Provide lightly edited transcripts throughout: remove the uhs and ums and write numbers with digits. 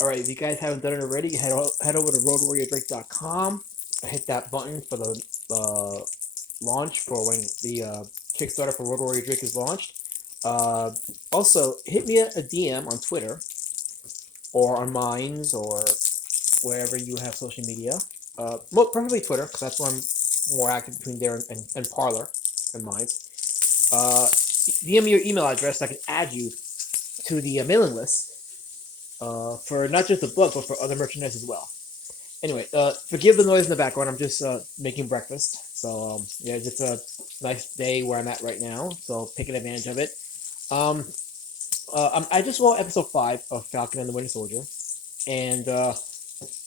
All right, if you guys haven't done it already, head over to roadwarriordrake.com. Hit that button for the launch for when the Kickstarter for Road Warrior Drake is launched. Uh, Also, hit me a DM on Twitter or on Minds or wherever you have social media. Preferably Twitter, because that's where I'm more active between there and Parlor and Minds. DM me your email address so I can add you to the mailing list for not just the book, but for other merchandise as well. Anyway, forgive the noise in the background. I'm just making breakfast. So, yeah, it's just a nice day where I'm at right now. So, taking advantage of it. Um, I just saw episode 5 of Falcon and the Winter Soldier. And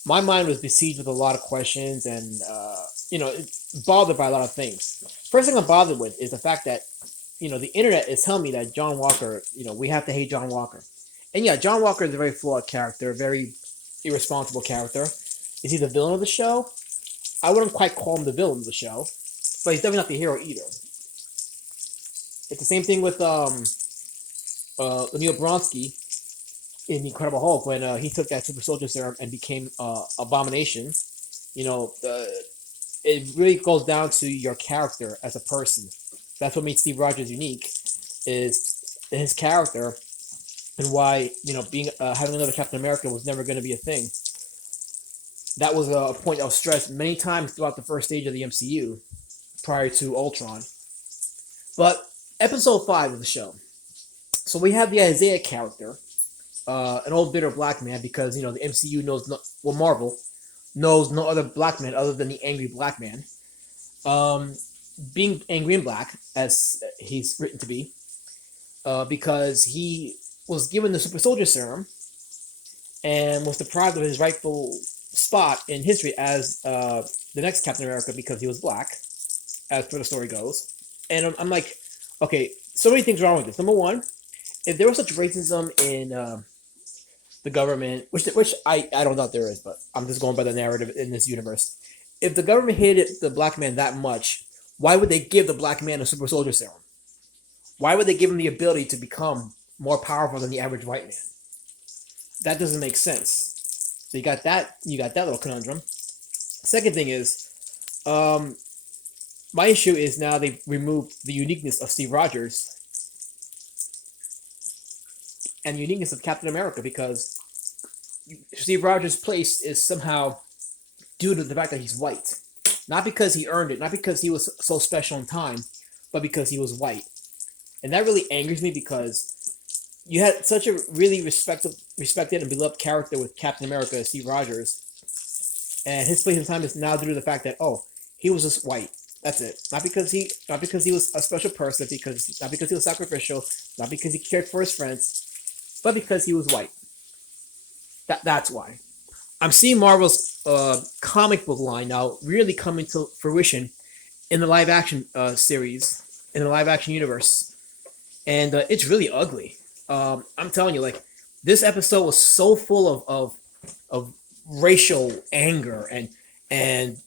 my mind was besieged with a lot of questions and, bothered by a lot of things. First thing I'm bothered with is the fact that, the internet is telling me that John Walker, we have to hate John Walker. And yeah, John Walker is a very flawed character, a very irresponsible character. Is he the villain of the show? I wouldn't quite call him the villain of the show, but he's definitely not the hero either. It's the same thing with Emil Bronsky in Incredible Hulk when he took that super soldier serum and became Abomination. It really goes down to your character as a person. That's what makes Steve Rogers unique, is his character and why being having another Captain America was never going to be a thing. That was a point I was stressed many times throughout the first stage of the MCU prior to Ultron. But episode 5 of the show. So we have the Isaiah character, an old bitter black man, because the MCU knows Marvel knows no other black man other than the angry black man. Being angry and black, as he's written to be, because he was given the super soldier serum and was deprived of his rightful spot in history as the next Captain America because he was black, as per the story goes. And I'm like, okay, so many things wrong with this. Number one, if there was such racism in the government, which I don't doubt there is, but I'm just going by the narrative in this universe. If the government hated the black man that much, why would they give the black man a super soldier serum? Why would they give him the ability to become more powerful than the average white man? That doesn't make sense. So you got that little conundrum. Second thing is, my issue is now they've removed the uniqueness of Steve Rogers and the uniqueness of Captain America, because Steve Rogers' place is somehow due to the fact that he's white. Not because he earned it, not because he was so special in time, but because he was white. And that really angers me, because you had such a really respected and beloved character with Captain America, Steve Rogers, and his place in time is now due to the fact that he was just white. That's it. Not because he was a special person, not because he was sacrificial, not because he cared for his friends, but because he was white. That's why. I'm seeing Marvel's comic book line now really coming to fruition in the live action series, in the live action universe, and it's really ugly. I'm telling you, like, this episode was so full of racial anger and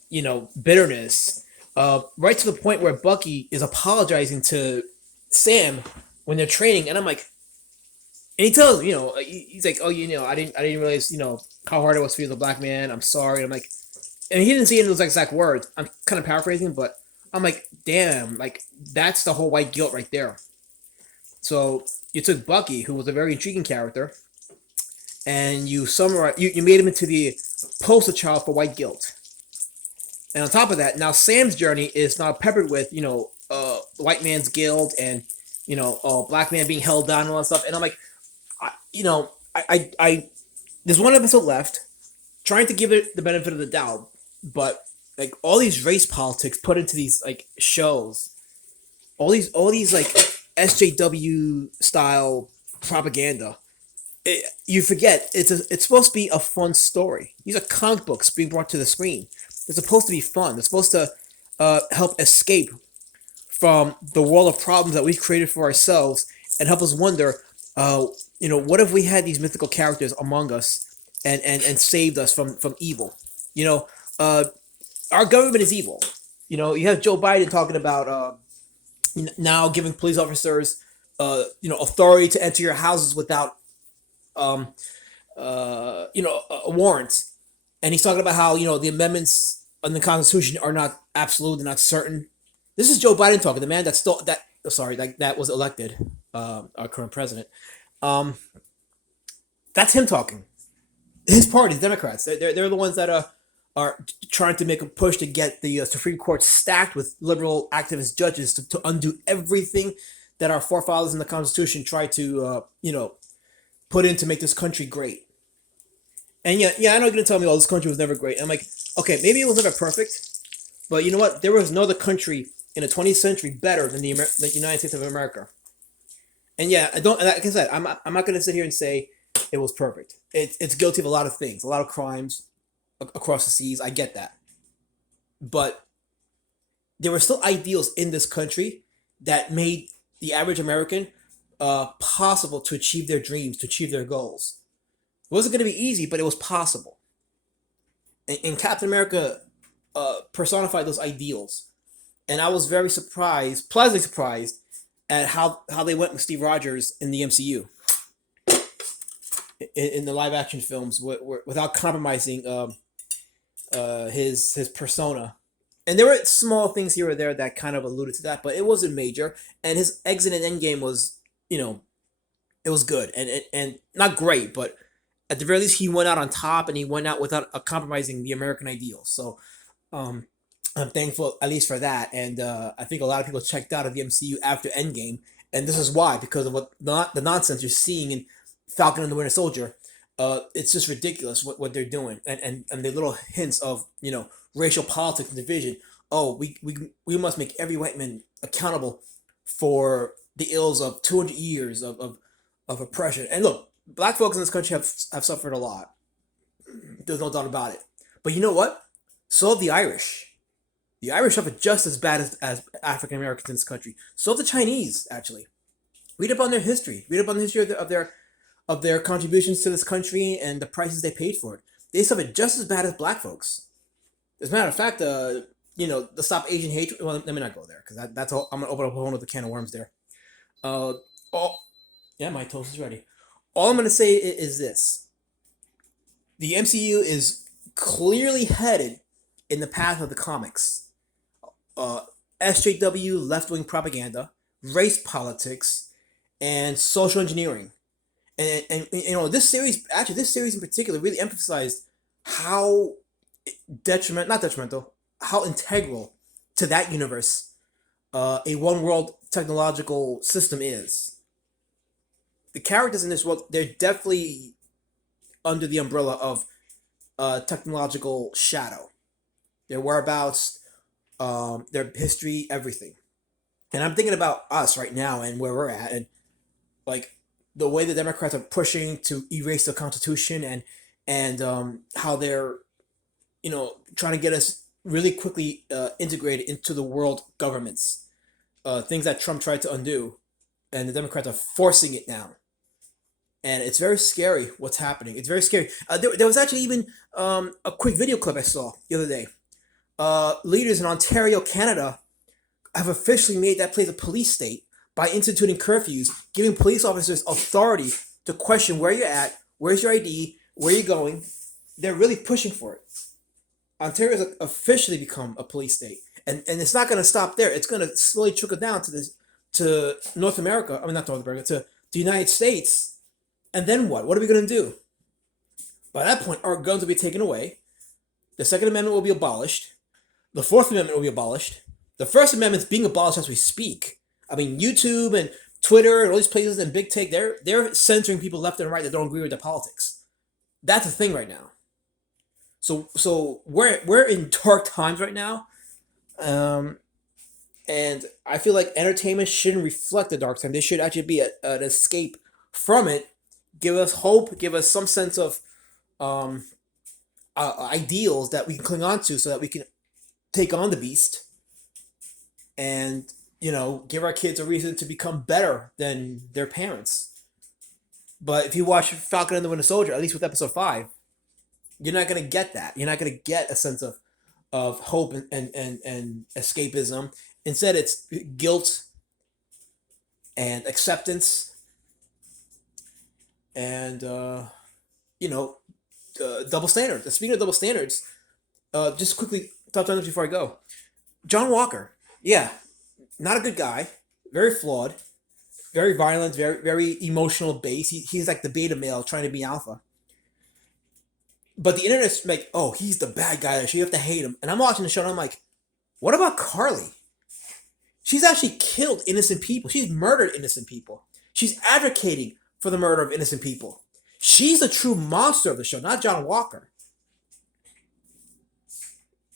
bitterness, right to the point where Bucky is apologizing to Sam when they're training, and I'm like, and he tells him, he's like, I didn't realize, how hard it was for you as a black man. I'm sorry. And I'm like, and he didn't say it in those exact words. I'm kind of paraphrasing, but I'm like, damn, like, that's the whole white guilt right there. So you took Bucky, who was a very intriguing character, and you made him into the poster child for white guilt. And on top of that, now Sam's journey is now peppered with, white man's guilt and, black man being held down and all that stuff. And I'm like, I there's one episode left, trying to give it the benefit of the doubt, but like all these race politics put into these like shows, all these like SJW style propaganda, you forget it's supposed to be a fun story. These are comic books being brought to the screen. They're supposed to be fun. They're supposed to help escape from the world of problems that we've created for ourselves and help us wonder, what if we had these mythical characters among us and saved us from evil? Our government is evil. You have Joe Biden talking about now giving police officers authority to enter your houses without a warrant, and he's talking about how the amendments on the Constitution are not absolute, they're not certain. This is Joe Biden talking, the man that still that sorry that was elected, our current president. Um, that's him talking. His party, the Democrats, they're the ones that are trying to make a push to get the Supreme Court stacked with liberal activist judges to undo everything that our forefathers in the Constitution tried to put in to make this country great. And I know you're gonna tell me, "Oh, this country was never great." I'm like, okay, maybe it was never perfect, but you know what? There was no other country in the 20th century better than the United States of America. And yeah, I don't. Like I said, I'm not gonna sit here and say it was perfect. It's guilty of a lot of things, a lot of crimes across the seas. I get that, but there were still ideals in this country that made the average American possible to achieve their dreams, to achieve their goals. It wasn't going to be easy, but it was possible. And Captain America personified those ideals. And I was very surprised, pleasantly surprised, at how they went with Steve Rogers in the MCU, in the live action films, without compromising his persona. And there were small things here or there that kind of alluded to that, but it wasn't major. And his exit in Endgame was, it was good and not great, but at the very least, he went out on top, and he went out without compromising the American ideal. So, I'm thankful at least for that. And I think a lot of people checked out of the MCU after Endgame, and this is why, because of the nonsense you're seeing in Falcon and the Winter Soldier. It's just ridiculous what they're doing, and the little hints of racial politics and division. Oh, we must make every white man accountable for the ills of 200 years of oppression. And look, black folks in this country have suffered a lot. There's no doubt about it. But you know what? So have the Irish. The Irish suffered just as bad as African Americans in this country. So have the Chinese, actually. Read up on their history. Read up on the history of their contributions to this country and the prices they paid for it. They suffered just as bad as black folks. As a matter of fact, the Stop Asian Hatred. Well, let me not go there, because that's all. I'm gonna open up a whole other can of worms there. Yeah, my toast is ready. All I'm gonna say is this: the MCU is clearly headed in the path of the comics. SJW, left-wing propaganda, race politics, and social engineering. And this series in particular really emphasized how how integral to that universe a one world technological system is. The characters in this world, they're definitely under the umbrella of technological shadow. Their whereabouts, their history, everything. And I'm thinking about us right now and where we're at, and like the way the Democrats are pushing to erase the Constitution, and how they're trying to get us really quickly integrated into the world governments, things that Trump tried to undo, and the Democrats are forcing it now. And it's very scary what's happening. It's very scary. There was actually even a quick video clip I saw the other day. Leaders in Ontario, Canada, have officially made that place a police state by instituting curfews, giving police officers authority to question where you're at, where's your ID, where you're going. They're really pushing for it. Ontario has officially become a police state, and it's not going to stop there. It's going to slowly trickle down to North America. I mean, not North America, to the United States. And then what? What are we going to do? By that point, our guns will be taken away. The Second Amendment will be abolished. The Fourth Amendment will be abolished. The First Amendment is being abolished as we speak. I mean, YouTube and Twitter and all these places and Big Take, they're censoring people left and right that don't agree with their politics. That's a thing right now. So we're in dark times right now, and I feel like entertainment shouldn't reflect the dark time. There should actually be an escape from it. Give us hope. Give us some sense of ideals that we can cling on to, so that we can take on the beast, and give our kids a reason to become better than their parents. But if you watch Falcon and the Winter Soldier, at least with episode 5, you're not gonna get that. You're not gonna get a sense of hope and escapism. Instead, it's guilt and acceptance, and you know, double standards. Speaking of double standards, just quickly touch on this before I go. John Walker, yeah, not a good guy, very flawed, very violent, very emotional base. He's like the beta male trying to be alpha. But the internet's like, oh, he's the bad guy, so you have to hate him. And I'm watching the show and I'm like, what about Carly? She's actually killed innocent people. She's murdered innocent people. She's advocating for the murder of innocent people. She's the true monster of the show, not John Walker.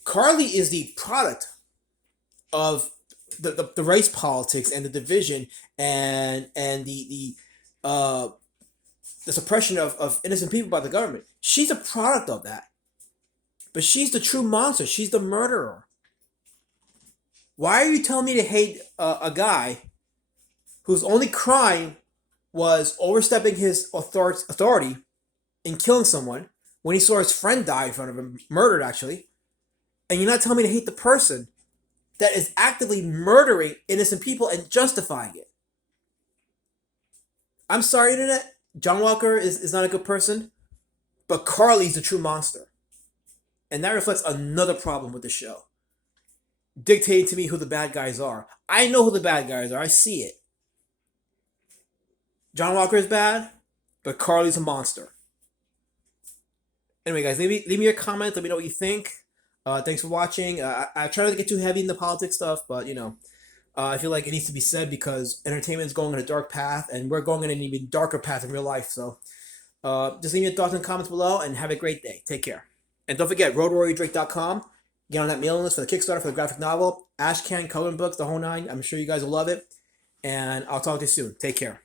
Carly is the product of the race politics and the division and the suppression of innocent people by the government. She's a product of that. But she's the true monster. She's the murderer. Why are you telling me to hate a guy whose only crime was overstepping his authority and killing someone when he saw his friend die in front of him, murdered actually, and you're not telling me to hate the person that is actively murdering innocent people and justifying it? I'm sorry, internet. John Walker is not a good person, but Carly's the true monster. And that reflects another problem with the show. Dictating to me who the bad guys are. I know who the bad guys are. I see it. John Walker is bad, but Carly's a monster. Anyway, guys, leave me your comments. Let me know what you think. Thanks for watching. I try not to get too heavy in the politics stuff, but, you know, I feel like it needs to be said because entertainment is going in a dark path, and we're going in an even darker path in real life. So just leave me your thoughts and comments below, and have a great day. Take care. And don't forget, roadwarriordrake.com. Get on that mailing list for the Kickstarter for the graphic novel. Ashcan, coloring books, the whole nine. I'm sure you guys will love it. And I'll talk to you soon. Take care.